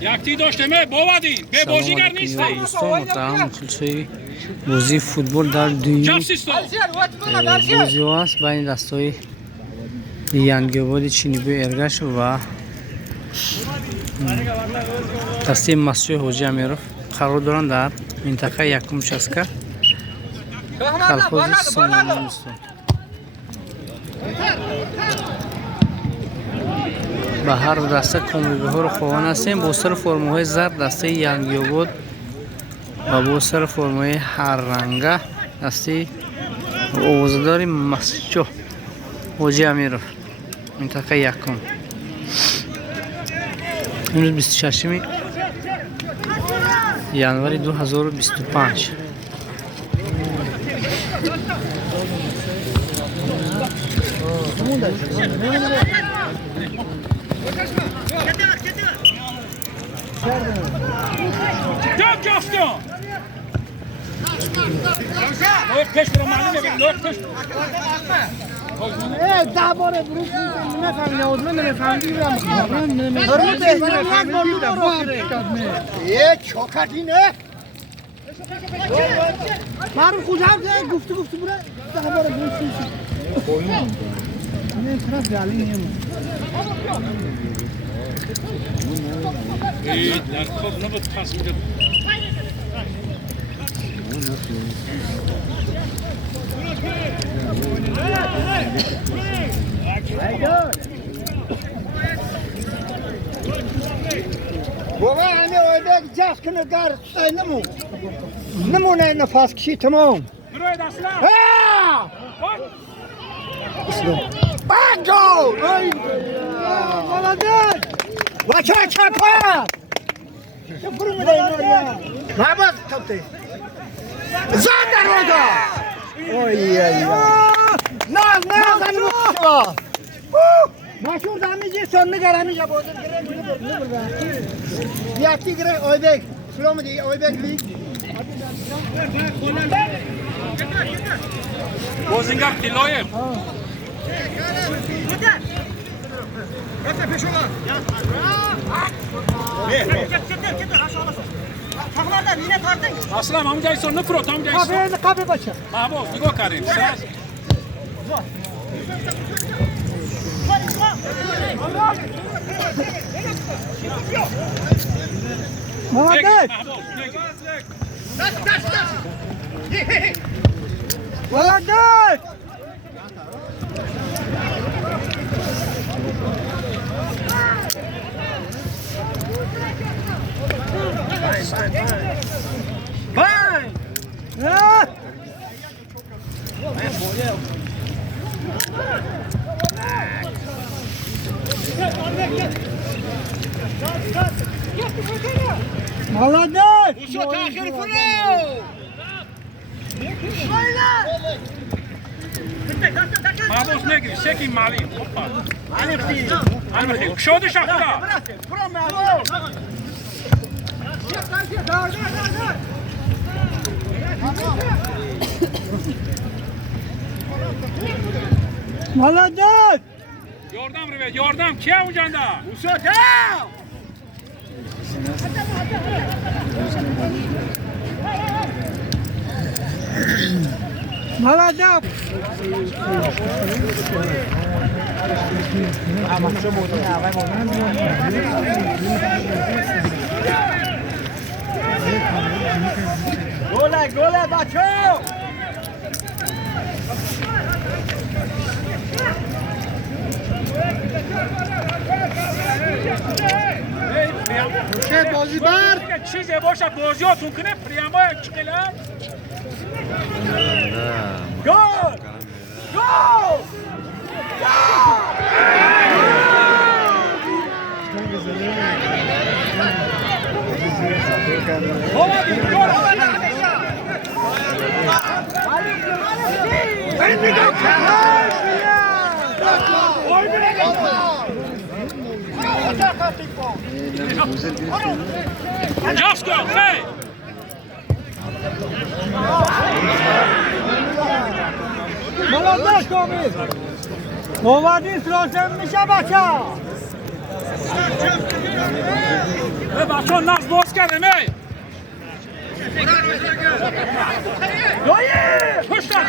یکتی داشتمه بابادین به بازیگر نیستی دوستان متهم کلچه بازی فوتبال در دنیا بازی است بین دستای یانگیوباد چینیبی ارگش و دسته مسجد حاجی امیرов قرار دارند در منطقه یکم شسکه کلخوز سامان دوستان به هر دسته کامیابی ها رو خواهان هستیم با سر فرمه های زرد دسته یانگیوباد و با سر فرمه های هر رنگه دسته اوزداری مسجد حاجی امیرов منطقه یکم امروز 26 январи 2025 درباره بروز نفهمیدم عضو نمیفهمیدم برو بهتر یک بالو یه چوکاتینه من خودم گفته بره درباره بروز نه طرف جالی نیم در خوب نبود پس میده بابا همه اویده جاست کنه در نمونه نفس کشی تمام بروید اصلا بانجو مالده وچه چپا چه فرو میده این آریا محبت تبته زن در رودا اوی نه زن مکشوا ماشور دامی جی سون نگرانی جا بودن یاتی گره اوی بیگ سلام دی اوی بیگ لی بازینگر تیلایم اصلا همون جایسون نفروت همون جایسون قبل باشه محبوب نگاه کردیم سرز مولد مولد مولد وشو تاخیر فرو محبوب نگیری شکی مالی علی کشودش اخدا مولد یاردم رو بید یاردم کیه اونجانده وشو تا مولد گله بچه بازی بر چیزی باشه بازیاتون کنه پریاما چقیله گل گل Just go, hey! مولد کامل آوردین سلاسم میشه بچه بچه ها نقص باز کردم ای پشتر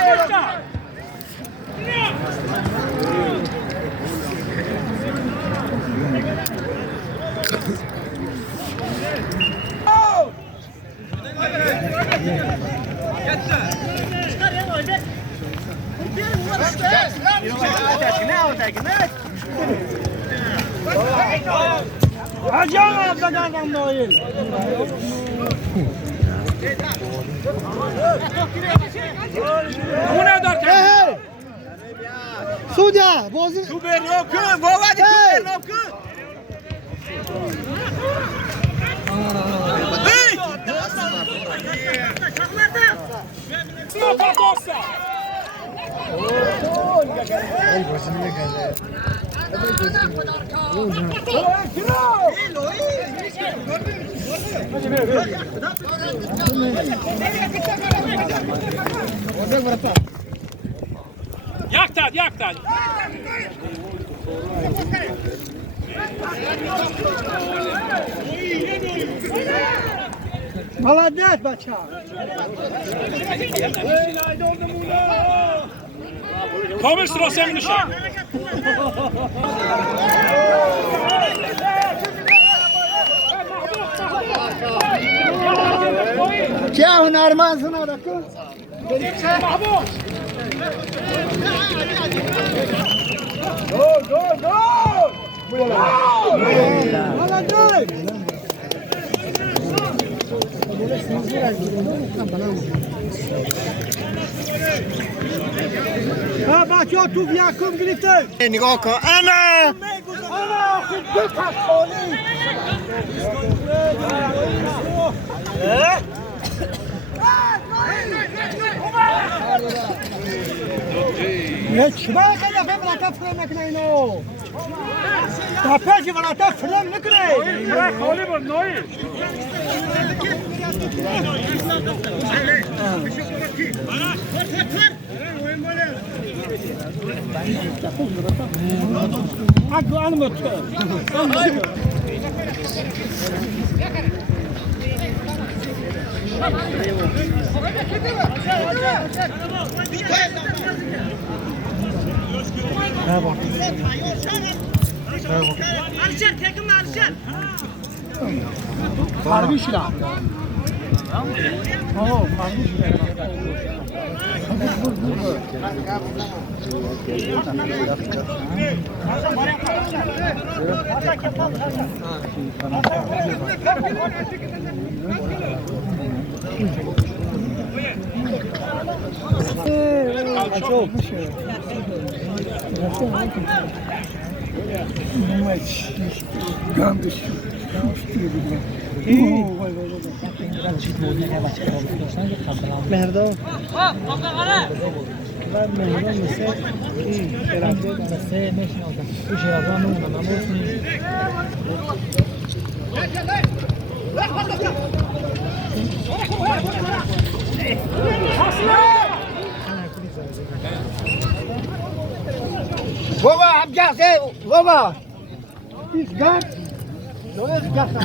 Acaba bedenden değil. اون ندار که Sudia, bozun. تو برنو که وادی تو برنو که نوتا دوستا یک تاد Молодец, бача. کامل سراسه می نشن क्या हुनरमंद सुना रखो ها بچه تو بیا کم گرفته نگاه کن انا خود خالی نه چرا که دفعه بلاتا فرم نکنه اینو دفعه که بلاتا فرم نکنه خالی بود نوی حق انا متر Arşer tekim arşer. harbi şila oh harbi şila مردم بعد مردم مثل این شرافت مثل نشناختم تو شرافت نمونم اما بابا هم جاسه بابا ایستگاه دونه جاسه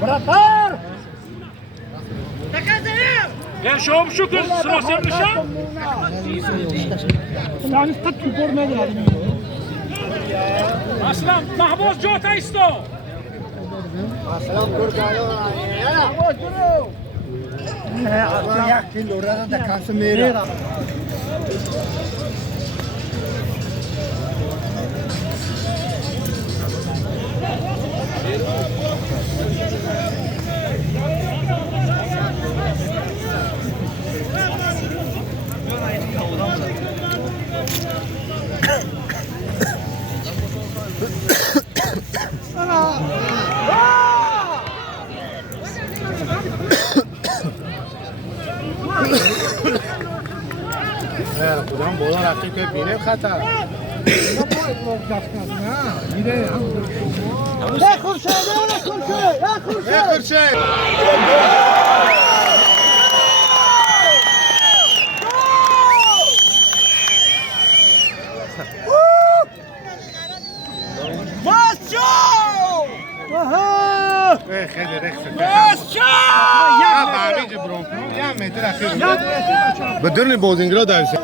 برادر Ya şov şu kız sırası mi nişan? Yani tat görmedi yani. Aslan mahbus jota isto. Aslan kurgayo. Ya kilo rada da Casemiro. خودم بالا رفته که بینه خطر نه خورشه نه خورشه خیلی رخصه بدون بازینگرا درسی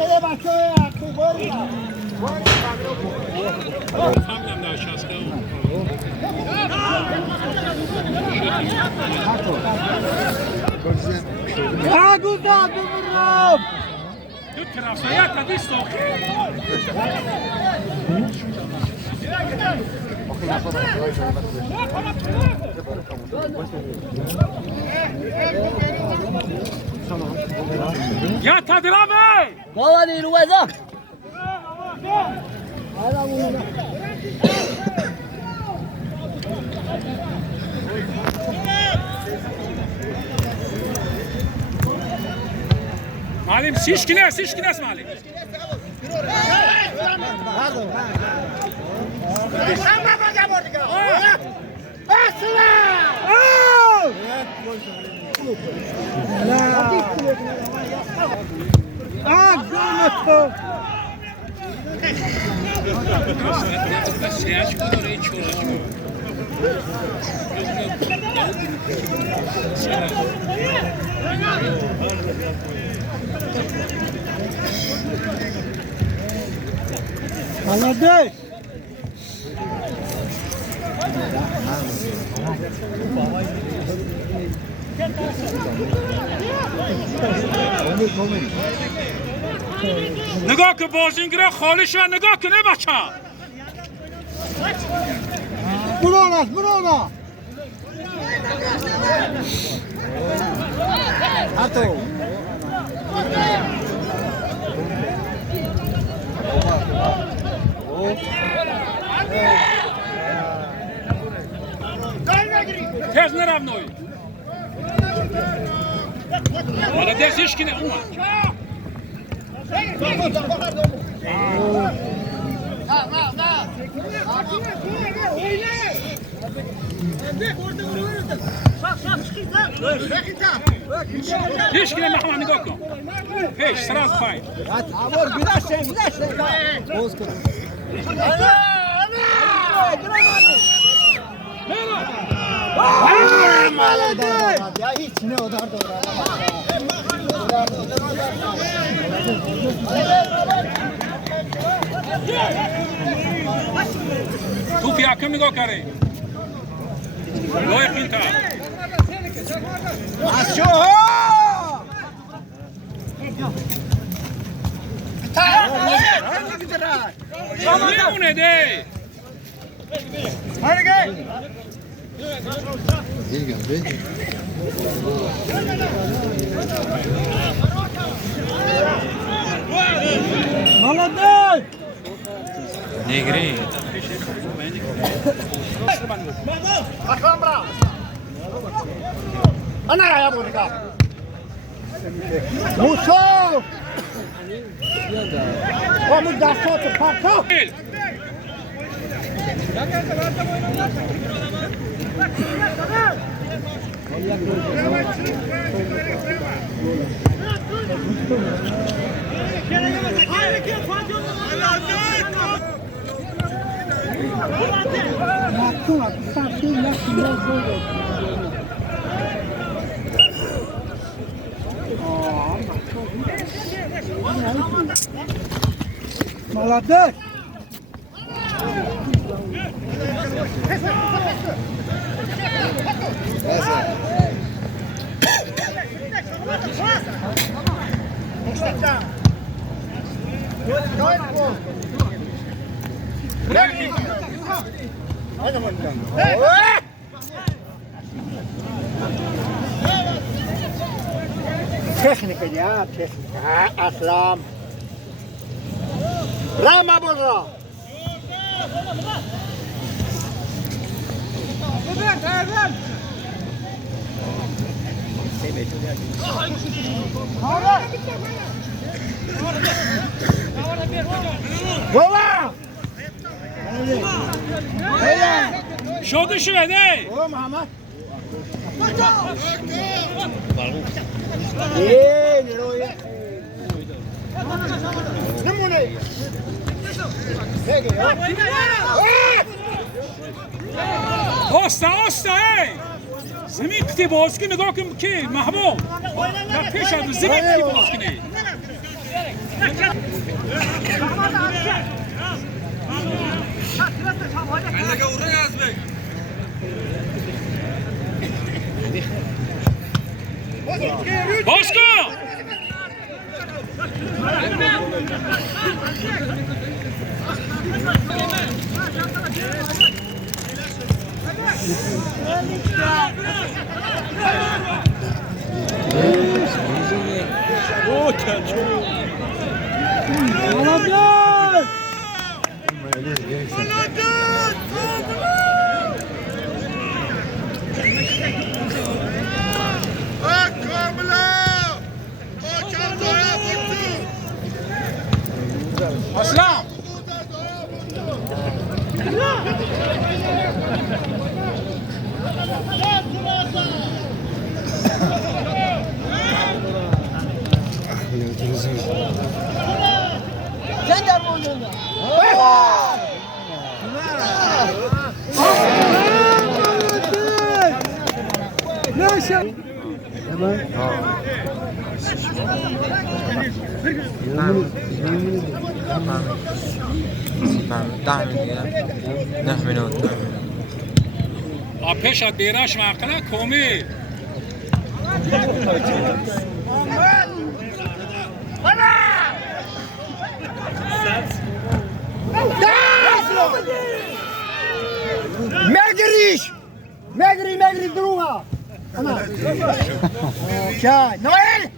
Ya Tadirame! بابا نیرو بزا Malim şişkines malim. Молодец! نگاه که بازینگره خالی شد نگاه که نه بچه برو حتی تز نرم نوی حالا دستش کنه اومد هیچ کنه محمد نگاه کن هیچ سراز پای تو پیاکم نگاه کره لایق این طرف میمونه ده Молодец! Negri. أنا يا أبو رجال موسى ومدة صوت الفرقة Молодец! Техника, я техника. Аслам. Рама бурра. بابا شده شده او محمد ايه نروح نمونه اوستا ای زمین کتی باز که نگاه کن که محبوب در پیش از زمین کتی باز کنی باز کن اسلام پیش از دیرش معقله کمی مگری دروغا انا شاي نويل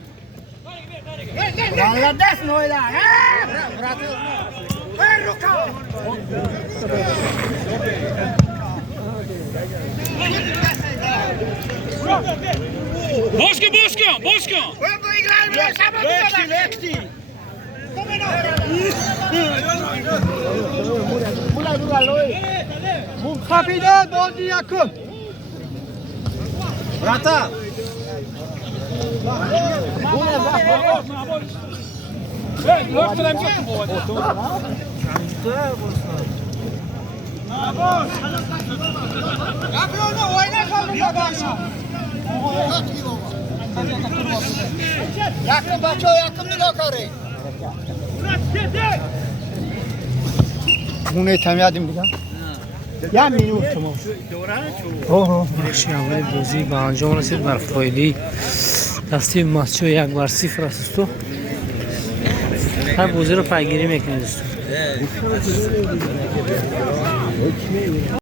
والله دس نويل وين ركع Bosko! Lekti! خفیده بازی یکم Rata! یکم بچه یکم نگاه کاره مونه تمیادیم دیگه یا مینوت شما بخشی اول بازی به انجام رسید بر فایلی دستی ماسچو 1-0 است تو هر بازی رو پیگیری میکنید دوستان